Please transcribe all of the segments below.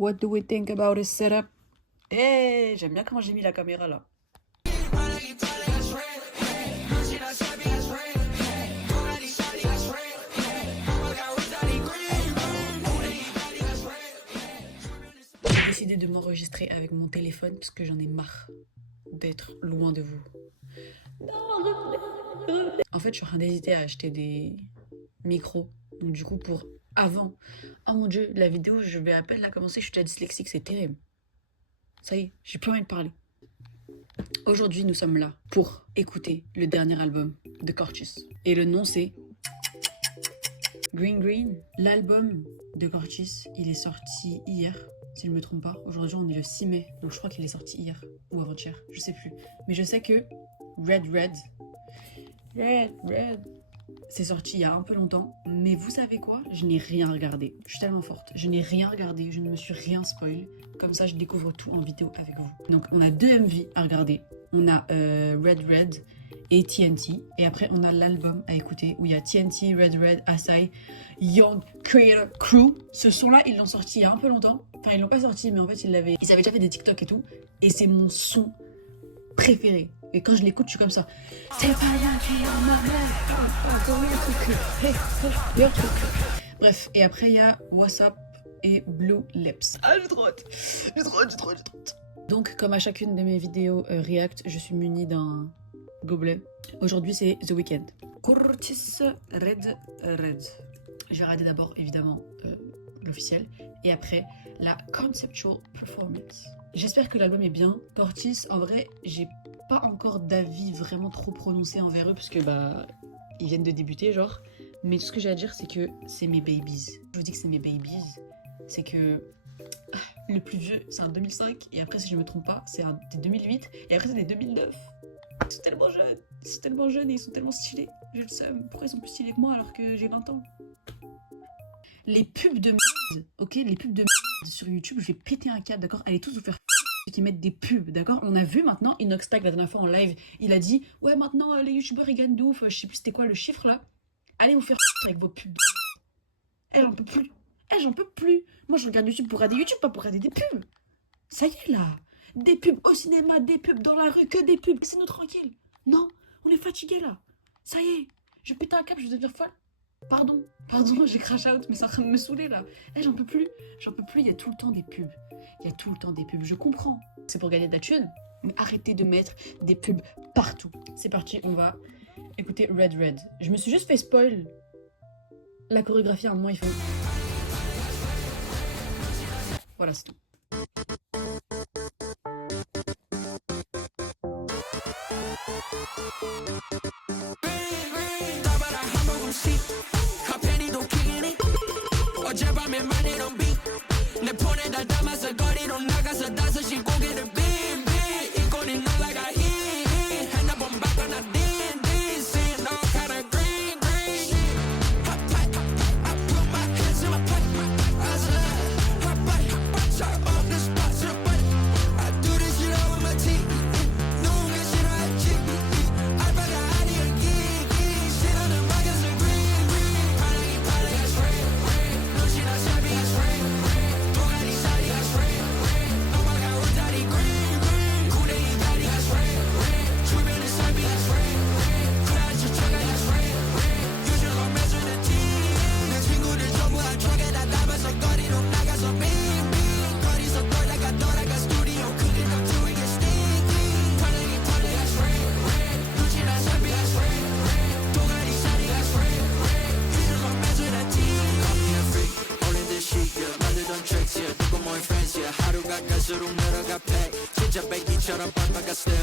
What do we think about his setup? Eh, j'aime bien comment j'ai mis la caméra là. J'ai décidé de m'enregistrer avec mon téléphone parce que j'en ai marre d'être loin de vous. En fait, je suis en train d'hésiter à acheter des micros. Donc du coup, pour avant. Oh mon dieu, la vidéo, je vais à peine la commencer, je suis déjà dyslexique, c'est terrible. Ça y est, j'ai plus envie de parler. Aujourd'hui, nous sommes là pour écouter le dernier album de Corchis. Et le nom, c'est Green Green. L'album de Corchis, il est sorti hier, si je ne me trompe pas. Aujourd'hui, on est le 6 mai, donc je crois qu'il est sorti hier ou avant-hier, je sais plus. Mais je sais que Red Red, c'est sorti il y a un peu longtemps. Mais vous savez quoi? Je n'ai rien regardé. Je suis tellement forte. Je n'ai rien regardé, je ne me suis rien spoil. Comme ça, je découvre tout en vidéo avec vous. Donc, on a 2 MV à regarder. On a Red et TNT. Et après, on a l'album à écouter où il y a TNT, Red, Asai, Young Creator Crew. Ce son-là, ils l'ont sorti il y a un peu longtemps. Enfin, ils l'ont pas sorti, mais en fait, ils avaient déjà fait des TikTok et tout. Et c'est mon son préféré. Et quand je l'écoute, je suis comme ça. C'est pas là qui en ma mère. Bref, et après, il y a WhatsApp et Blue Lips. Ah, j'ai trop hâte. Donc, comme à chacune de mes vidéos React, je suis munie d'un gobelet. Aujourd'hui, c'est The Weeknd. Corchis Red. Je vais regarder d'abord, évidemment, l'officiel. Et après, la conceptual performance. J'espère que l'album est bien. Corchis, en vrai, j'ai pas encore d'avis vraiment trop prononcé envers eux parce que ils viennent de débuter, genre. Mais tout ce que j'ai à dire, c'est que c'est mes babies. Je vous dis que c'est mes babies. C'est que le plus vieux, c'est un 2005. Et après, si je me trompe pas, c'est des 2008. Et après, c'est des 2009. Ils sont tellement jeunes et ils sont tellement stylés. Je le sais. Pourquoi ils sont plus stylés que moi alors que j'ai 20 ans? Les pubs de merde, ok? Les pubs de merde sur YouTube, je vais péter un câble, d'accord? Allez tous vous faire qui mettent des pubs, d'accord? On a vu maintenant Inoxtag la dernière fois en live, il a dit ouais maintenant les youtubeurs ils gagnent de ouf, je sais plus c'était quoi le chiffre là. Allez vous faire avec vos pubs. J'en peux plus. J'en peux plus. Moi je regarde YouTube pour regarder YouTube, pas pour regarder des pubs. Ça y est là. Des pubs au cinéma, des pubs dans la rue, que des pubs. Laissez-nous tranquille. Non, on est fatigué là. Ça y est. Je pète un câble, je vais devenir folle. Pardon, j'ai crash out, mais c'est en train de me saouler là. J'en peux plus, il y a tout le temps des pubs. Je comprends. C'est pour gagner de la thune, mais arrêtez de mettre des pubs partout. C'est parti, on va écouter Red. Je me suis juste fait spoil la chorégraphie à un moment, il faut... Voilà, c'est tout. 어젯밤에 많이 넌 비 내 폰에 다 담아서 거리로 나가서 5시 고개를 빙빙 이 꼴이 날아가 히 핸드폰 바꿔 나 딘딘 seeing all kind of green hot pot I put my hands in my pocket I said hot pot shot up the spot but I do this shit all with my teeth 누군가 싫어할지 알바가 아니야 싫어하는 막연한 green 파랑이 straight 눈치나 샤비가 straight 도가니 샤리가 straight 넘어가 울다리 green 구레이 다리가 straight 주변에 샤비가 straight 그라지 쳐가야 straight 유주로 매주는 내 친구들 전부 한 truck에 다 담아서 거리로 나가서 빙빙 거리서 돌아가 스튜디오 크게 감투이게 stinky 파랑이 straight 눈치나 샤비가 straight 도가니 샤리가 straight 유주로 매주는 Call me a freak, only this shit, yeah. 만들던 tricks, yeah. 두고 모인 friends, yeah. 하루가 갈수록 늘어가 pack. 진짜 배기처럼 빡빡한 step.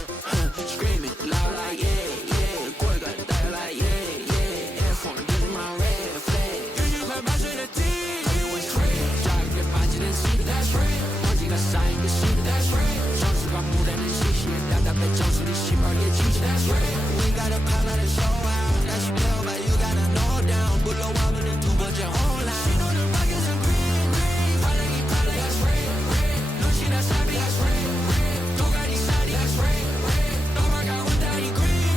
Screaming loud like yeah. 꼴걸 따라 like yeah. Earphone giving my red flag. 유주가 마주는 team. Everyone's crazy. 작게 빠지는 seat, that's right. 먼지가 쌓인 그 seat, that's right. 정수가 무대는 시시해. 답답해 정수리 시뻘게 지지, that's right. We got a pile of show out. 다시 배워봐, you gotta know down. 불러와보는 두 번째 online. 신호를 막여서 green 파랑이 that's right. 눈치나 샤비가 straight 도가니 샤리가 straight 넘어가 울다리 green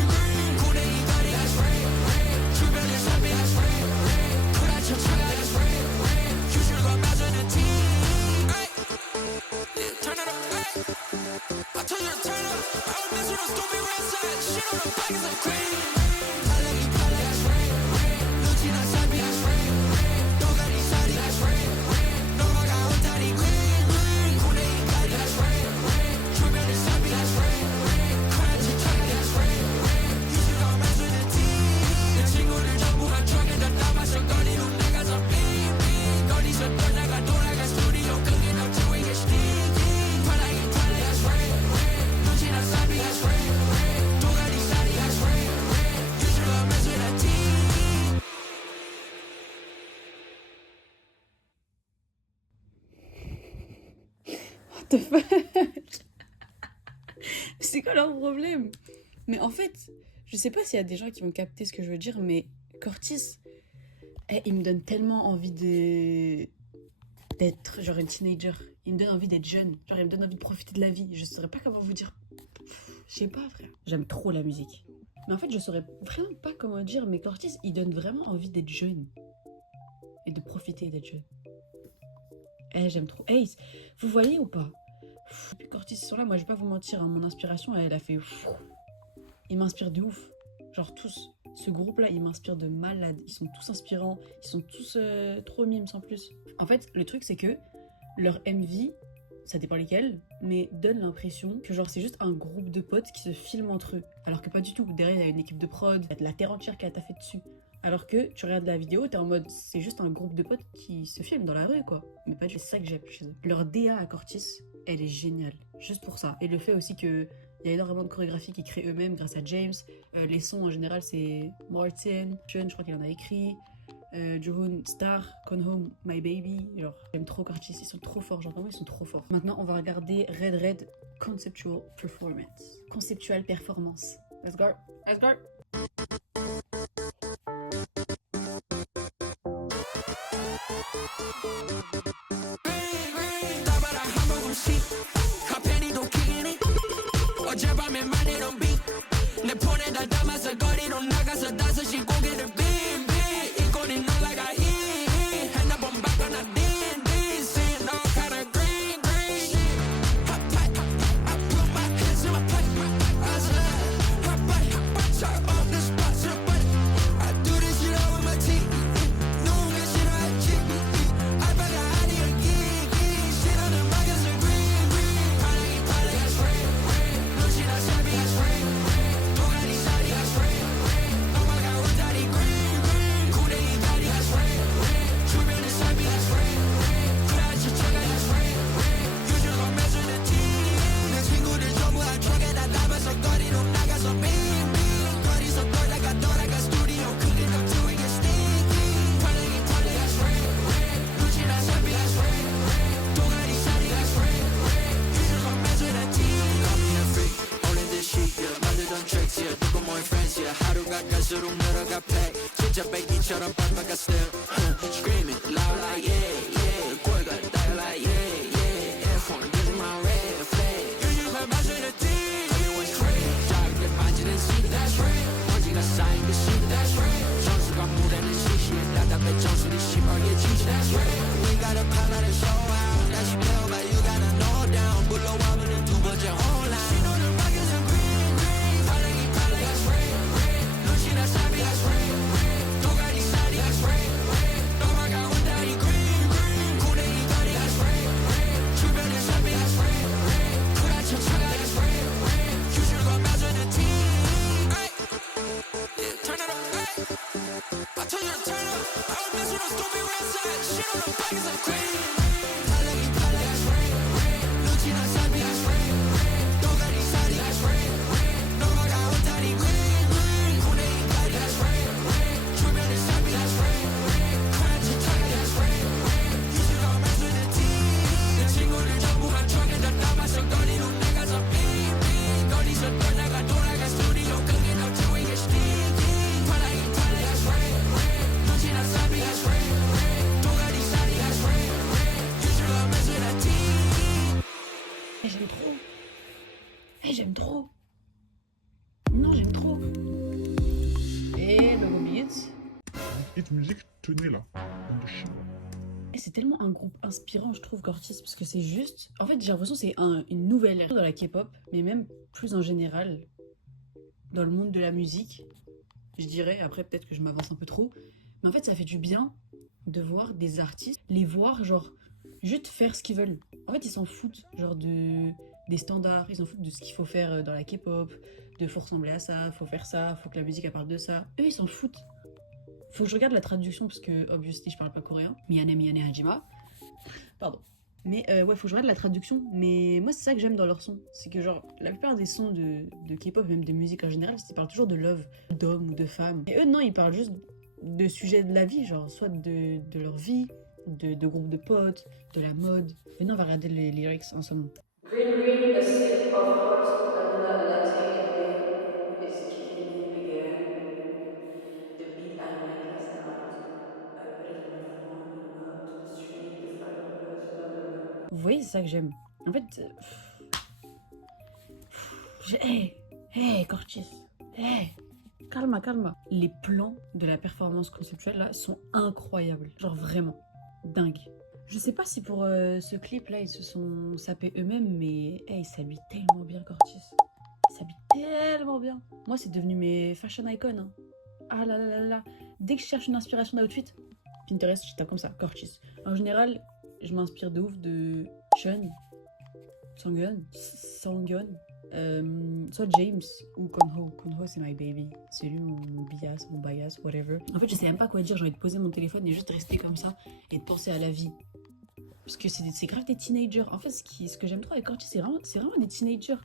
the fuck? C'est quoi leur problème? Mais en fait, je sais pas s'il y a des gens qui vont capter ce que je veux dire, mais Curtis, il me donne tellement envie d'être genre une teenager. Il me donne envie d'être jeune. Genre, il me donne envie de profiter de la vie. Je saurais pas comment vous dire. Je sais pas, frère. J'aime trop la musique. Mais en fait, je saurais vraiment pas comment dire, mais Curtis, il donne vraiment envie d'être jeune. Et de profiter d'être jeune. J'aime trop. Vous voyez ou pas? Depuis Curtis, ils sont là, moi je vais pas vous mentir, hein, mon inspiration, elle a fait... Il m'inspire de ouf. Genre tous. Ce groupe-là, il m'inspire de malade. Ils sont tous inspirants. Ils sont tous trop mimes sans plus. En fait, le truc, c'est que leur MV, ça dépend lesquels, mais donne l'impression que genre c'est juste un groupe de potes qui se filment entre eux. Alors que pas du tout. Derrière, il y a une équipe de prod, il y a de la terre entière qui a taffé dessus. Alors que tu regardes la vidéo, t'es en mode c'est juste un groupe de potes qui se filment dans la rue, quoi. Mais pas du tout. C'est ça que j'aime chez eux. Leur DA à Curtis, elle est géniale. Juste pour ça. Et le fait aussi que il y a énormément de chorégraphies qu'ils créent eux-mêmes grâce à James. Les sons en général, c'est Martin, Sean, je crois qu'il en a écrit. Johun, Star, Come Home, My Baby. Genre, j'aime trop Curtis, ils sont trop forts. Genre, vraiment, ils sont trop forts. Maintenant, on va regarder Red Conceptual Performance. Conceptual Performance. Let's go. Let's go. 어젯밤에 많이 넌 비. 내 폰에다 담아서 거리로 나가서 5시 고개를 빙빙. 이 꼴이 날아가 히. 핸드폰 바꿔놔 딘딘. Seeing all kind of green. Hot pot, I put my hands in my pocket. I said, hot pot, turn off the spot, but I do this shit all with my teeth. 누군가 싫어했지. I forgot how to get. Shit on the markets are green. 파랑이 straight. 눈치나 샵이가 straight. 도가니 샤리가 straight. 넘어가 울다리 green. 구덩이 다리가 straight. 주변에 샵이가 straight. 클래치 쳐가야 straight. 유주로 매주는 team. 내 친구들 전부 한 truck에다 담아서 거리로 나가서 빙빙. 거리서 돌아가 스튜디오 크게 덮투이게 stinky. 파랑이 straight. 눈치나 샵이가 straight. 도가니 샤리가 straight. 유주로 매주는 team. Copy and freak, only this shit, yeah. 만들던 tricks, yeah. 두고 모인 friends, yeah. 하루가 갈수록 늘어가 pack. 진짜 배기처럼 밟아가 still. Screaming loud like yeah, yeah. 꼴가 달라 like yeah, yeah. F1 using my red flag. 유주로 매주는 team. Everyone's crazy. 작게 만지는 seat, that's right. 먼지가 쌓인 그 seat, that's right. 전수가 무대는 시시해. 답답해 정수리 시뻘게 지지, that's right. We gotta pile out and show out. 다시 배워봐, you gotta know down. 불러와면은 두 번째 홀라. 신호는 막혀서 green. 파랑이 that's right. 눈치나 샵이가 straight. 도가니 샤리가 straight. 넘어가 온다리 green. 구덩이 다리가 straight. 주변에 샵이가 straight. 크라쳐 차가야 straight. 유주가 맞아는 team. Yeah, turn it up, hey. I told you to turn up. I was messing with those stupid red side. Shit on the back is a green. 파랑이 that's right. 눈치나 샵이가 straight. 도가니 샤리가 straight. 넘어가 온다리 green. 구덩이 다리가 straight. 주변에 샵이가 straight. 크라쳐 차가야 straight. 유주가 맞아는 team. 내 친구들 전부 한 truck에다 담아서 거리로 나가서 빙빙. 거리서 돌아가 스튜디오 크게 덮투이게 stinky. 파랑이 that's right. 눈치나 샵이가 straight. 도가니 샤리가 straight. 유주가 맞아는 team. J'aime trop. J'aime trop. Non, j'aime trop. Et Logo Beats. Hit musique, tenez là. Bande de chiens. Et c'est tellement un groupe inspirant, je trouve, Curtis, parce que c'est juste... En fait, j'ai l'impression que c'est une nouvelle ère dans la K-pop, mais même plus en général, dans le monde de la musique, je dirais. Après, peut-être que je m'avance un peu trop. Mais en fait, ça fait du bien de voir des artistes, les voir, genre, juste faire ce qu'ils veulent. En fait, ils s'en foutent, genre, des standards, ils s'en foutent de ce qu'il faut faire dans la K-pop, de faut ressembler à ça, faut faire ça, faut que la musique elle parle de ça. Eux, ils s'en foutent. Faut que je regarde la traduction parce que, obviously, je parle pas coréen. Miyane Hajima. Pardon. Mais ouais, faut que je regarde la traduction. Mais moi, c'est ça que j'aime dans leurs sons. C'est que, genre, la plupart des sons de K-pop, même de musique en général, ils parlent toujours de love, d'hommes ou de femmes. Et eux, non, ils parlent juste de sujets de la vie, genre, soit de leur vie, de groupes de potes, de la mode. Maintenant, on va regarder les lyrics ensemble. Green green, a sip of hot vanilla latte cafe is keeping me again. The beat I made last night, I put it on my phone and up to the street. The final buzz on the run. Vous voyez, c'est ça que j'aime. En fait, hey, Cortis, hey, calma. Les plans de la performance conceptuelle là sont incroyables, genre vraiment dingue. Je sais pas si pour ce clip là ils se sont sapés eux-mêmes, mais hey, ils s'habillent tellement bien, Cortis. Ils s'habillent tellement bien. Moi, c'est devenu mes fashion icons. Hein. Ah là là là là. Dès que je cherche une inspiration d'outfit, Pinterest, je tape comme ça, Cortis. En général, je m'inspire de ouf de Sean, Sangyeon, soit James ou Konho. Konho, c'est my baby. C'est lui mon bias, whatever. En fait, je sais même pas quoi dire. J'ai envie de poser mon téléphone et juste rester comme ça et de penser à la vie. Parce que c'est grave des teenagers. En fait, ce que j'aime trop avec Cortis, c'est vraiment des teenagers.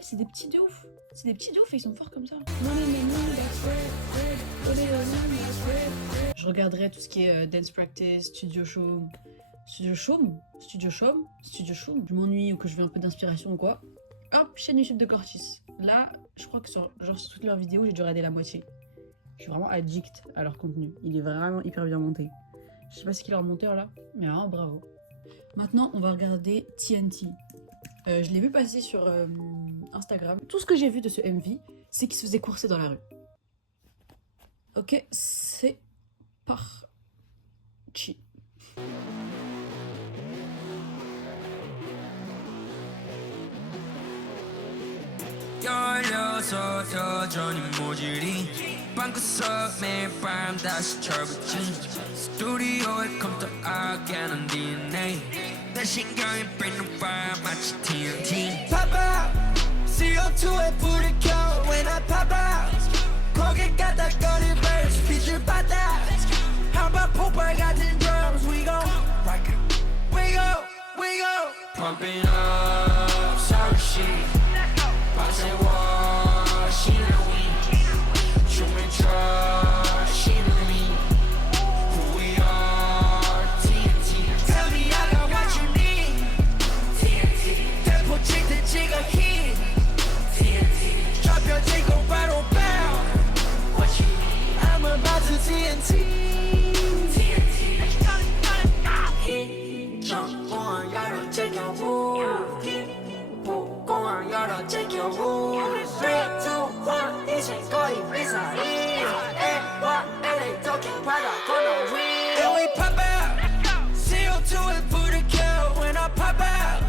C'est des petits de ouf. C'est des petits de ouf et ils sont forts comme ça. Je regarderai tout ce qui est dance practice, studio show. Je m'ennuie ou que je veux un peu d'inspiration ou quoi. Hop, chaîne YouTube de Cortis. Là, je crois que sur toutes leurs vidéos, j'ai dû regarder la moitié. Je suis vraiment addict à leur contenu. Il est vraiment hyper bien monté. Je sais pas ce qu'il est leur monteur là, mais vraiment bravo. Maintenant, on va regarder TNT. Je l'ai vu passer sur Instagram. Tout ce que j'ai vu de ce MV, c'est qu'il se faisait courser dans la rue. Ok, c'est parti. 열려서 여전히 모질이 방구석 매일 밤 다시 철부지 스튜디오에 컴퓨터 again DNA 내 신경이 뺏는 밤 마치 TNT Pop out CO2에 불을 켜 when I pop out 고개 까닥거릴 verse 빛을 받아 한번 폭발 같은 drums we gon' rock out we go pumping up 서울시 밤새 washing we 춤을 춰 쉬는 we who we are TNT Tell me I got what you need TNT 대포 칠 때 찍어 hit TNT 잡혀지고 바로 bound What you need I'm about to TNT 정보원 열어 take your move 복공원 열어 take your move 3, 2, 1 이제 거의 미사일 애와 LA talking 바다 건너 위 And we pop out CO2에 불을 켜 when I pop out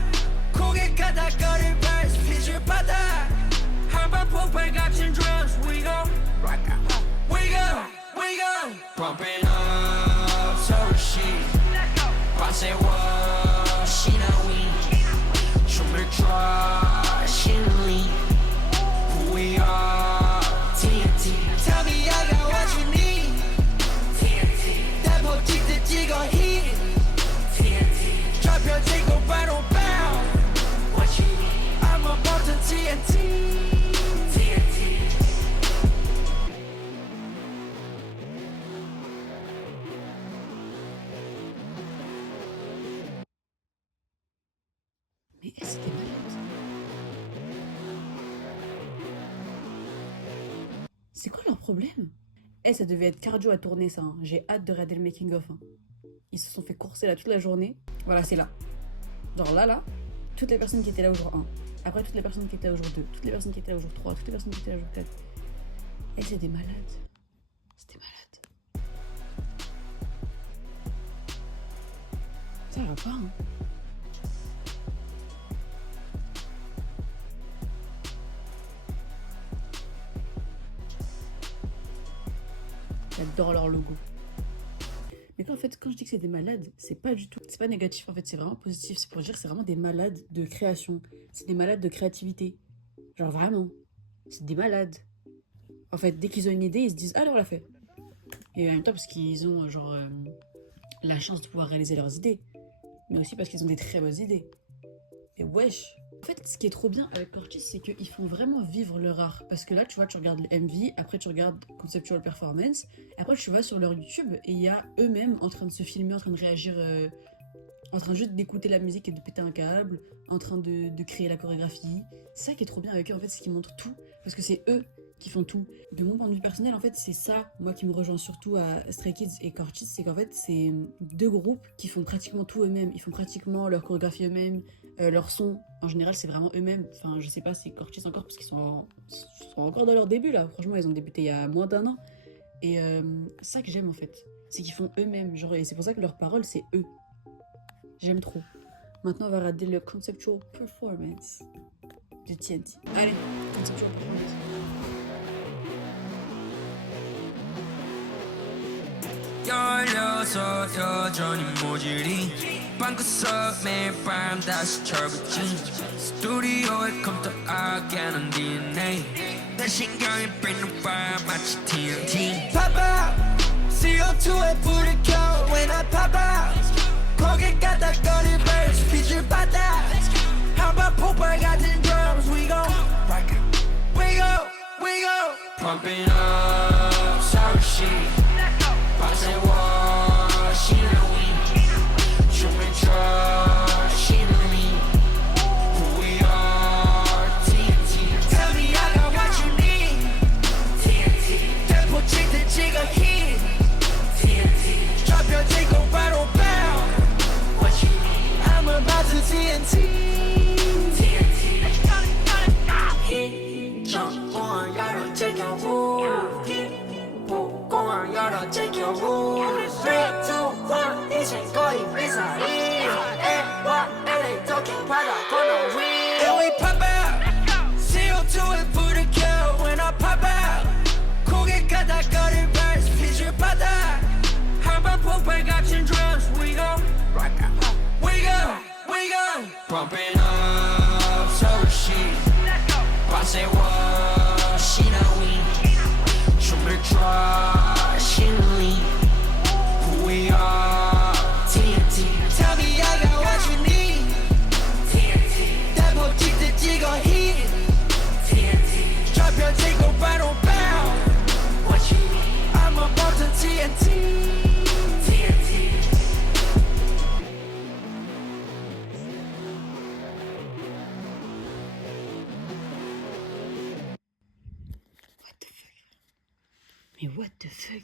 고개 까닥거릴 verse 빛을 받아 한번 폭발 같은 drums we gon' rock out we go pumping up 서울시 밤새 washing we 춤을 춰 쉬는 we who we are TNT Tell me I got what you need TNT 대포 칠 때 찍어 hit TNT 잡혀지고 바로 bound What you need I'm about to TNT Mais c'était malade. C'est quoi leur problème? Ça devait être cardio à tourner ça. Hein. J'ai hâte de regarder le making of. Hein. Ils se sont fait courser là toute la journée. Voilà, c'est là. Genre là, toutes les personnes qui étaient là au jour 1. Après, toutes les personnes qui étaient là au jour 2. Toutes les personnes qui étaient là au jour 3. Toutes les personnes qui étaient là au jour 4. C'est des malades. C'était malade. Ça va pas, hein. J'adore leur logo. Mais en fait, quand je dis que c'est des malades, c'est pas du tout. C'est pas négatif en fait, c'est vraiment positif. C'est pour dire que c'est vraiment des malades de création. C'est des malades de créativité. Genre vraiment. C'est des malades. En fait, dès qu'ils ont une idée, ils se disent allez, on l'a fait. Et en même temps, parce qu'ils ont genre la chance de pouvoir réaliser leurs idées. Mais aussi parce qu'ils ont des très bonnes idées. Et wesh, En fait, ce qui est trop bien avec Corchis, c'est qu'ils font vraiment vivre leur art. Parce que là, tu vois, tu regardes le MV, après tu regardes Conceptual Performance, après tu vas sur leur YouTube et il y a eux-mêmes en train de se filmer, en train de réagir, en train juste d'écouter la musique et de péter un câble, en train de créer la chorégraphie. C'est ça qui est trop bien avec eux, en fait, c'est qu'ils montrent tout. Parce que c'est eux qui font tout. De mon point de vue personnel, en fait, c'est ça, moi, qui me rejoint surtout à Stray Kids et Corchis, c'est qu'en fait, c'est deux groupes qui font pratiquement tout eux-mêmes. Ils font pratiquement leur chorégraphie eux-mêmes, leur son. En général, c'est vraiment eux-mêmes. Enfin, je sais pas si Corchis encore, parce qu'ils sont encore dans leur début, là. Franchement, ils ont débuté il y a moins d'1 an. Et c'est ça que j'aime, en fait. C'est qu'ils font eux-mêmes. Genre, et c'est pour ça que leurs paroles, c'est eux. J'aime trop. Maintenant, on va regarder le Conceptual Performance de TNT. Allez, Conceptual Performance. 열려서 여전히 모질이 방구석 매일 밤 다시 철부지 스튜디오에 컴퓨터 아껴는 DNA 내 신경이 뺏는 밤 마치 TNT Pop out CO2에 불을 켜 When I pop out 고개 까닥거릴 verse 빛을 받아 한번 폭발 같은 drums We go Pumping up sorry shit 밤새 워시는 위 춤을 춰 쉬는 위 Who we are TNT Tell me I got what you need TNT 대포 칠 때 찍어 hit TNT 좌표질 곧바로 bound What you need I'm about to TNT TNT hit jump on 열어 take your move 공항 열어 take your move 3, 2, 1 이젠 거의 미사일 LA LA 도킹 바다 건너 위 And we pop out CO2에 불을 켜 When I pop out 고개 까닥거릴 verse 빛을 받아 한번 폭발 같은 drums We go Pumping up 서울시 밤새 워시는 위 춤을 춰 쉬는 위 Who we are TNT Tell me I got what you need TNT 대포 칠 때 찍어 hit TNT 좌표질 곧바로 bound What you need I'm about to TNT Mais what the fuck?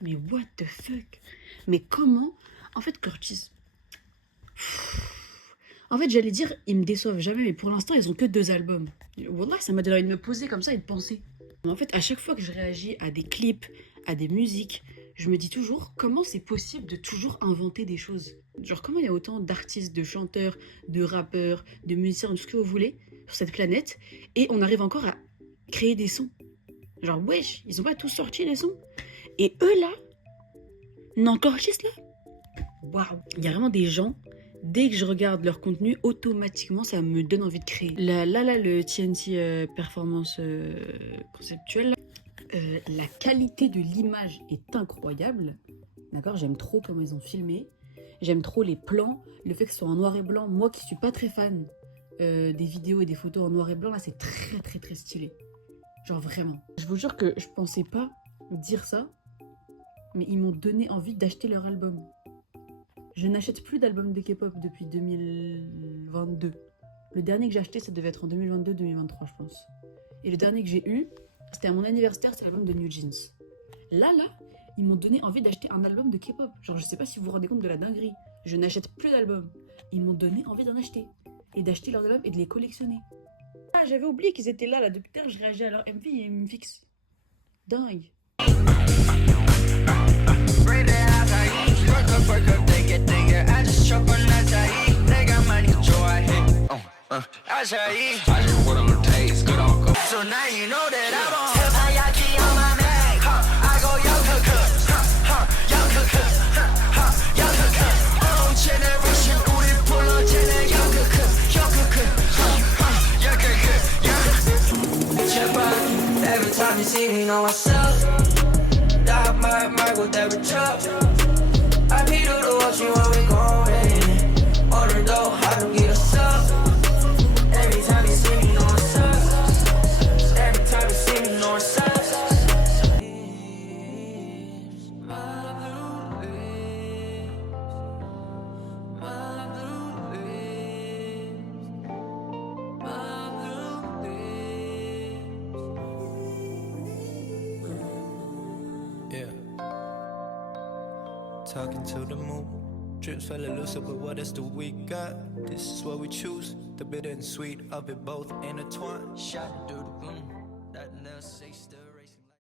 Mais what the fuck? Mais comment? En fait, Corchis... En fait, j'allais dire, ils me déçoivent jamais, mais pour l'instant, ils ont que 2 albums. Wallah, ça m'a donné envie de me poser comme ça et de penser. En fait, à chaque fois que je réagis à des clips, à des musiques, je me dis toujours, comment c'est possible de toujours inventer des choses? Genre, comment il y a autant d'artistes, de chanteurs, de rappeurs, de musiciens, de tout ce que vous voulez, sur cette planète, et on arrive encore à créer des sons? Genre, wesh, ils ont pas tous sorti les sons. Et eux, là, non, Corchis, là, waouh. Il y a vraiment des gens, dès que je regarde leur contenu, automatiquement, ça me donne envie de créer. Là, le TNT Performance conceptuelle, la qualité de l'image est incroyable. D'accord, j'aime trop comment ils ont filmé. J'aime trop les plans, le fait que ce soit en noir et blanc. Moi qui suis pas très fan des vidéos et des photos en noir et blanc, là, c'est très, très, très stylé. Genre vraiment. Je vous jure que je pensais pas dire ça, mais ils m'ont donné envie d'acheter leur album. Je n'achète plus d'albums de K-pop depuis 2022. Le dernier que j'ai acheté, ça devait être en 2022-2023, je pense. Et le dernier que j'ai eu, c'était à mon anniversaire, c'est l'album de New Jeans. Là, ils m'ont donné envie d'acheter un album de K-pop. Genre, je sais pas si vous vous rendez compte de la dinguerie. Je n'achète plus d'albums. Ils m'ont donné envie d'en acheter. Et d'acheter leurs albums et de les collectionner. Ah, j'avais oublié qu'ils étaient là, depuis tout à l'heure, je réagis à leur MV et ils me fixent. Dingue. Every time you see me, know what's up. Dog my marble, every chop. I be to the watching where we going. 오늘도 하루 길었어. Every talking to the moon. Drips fell elusive, but what else do we got? This is what we choose, the bitter and sweet of it both intertwined. Shot through the room, that nail say stay.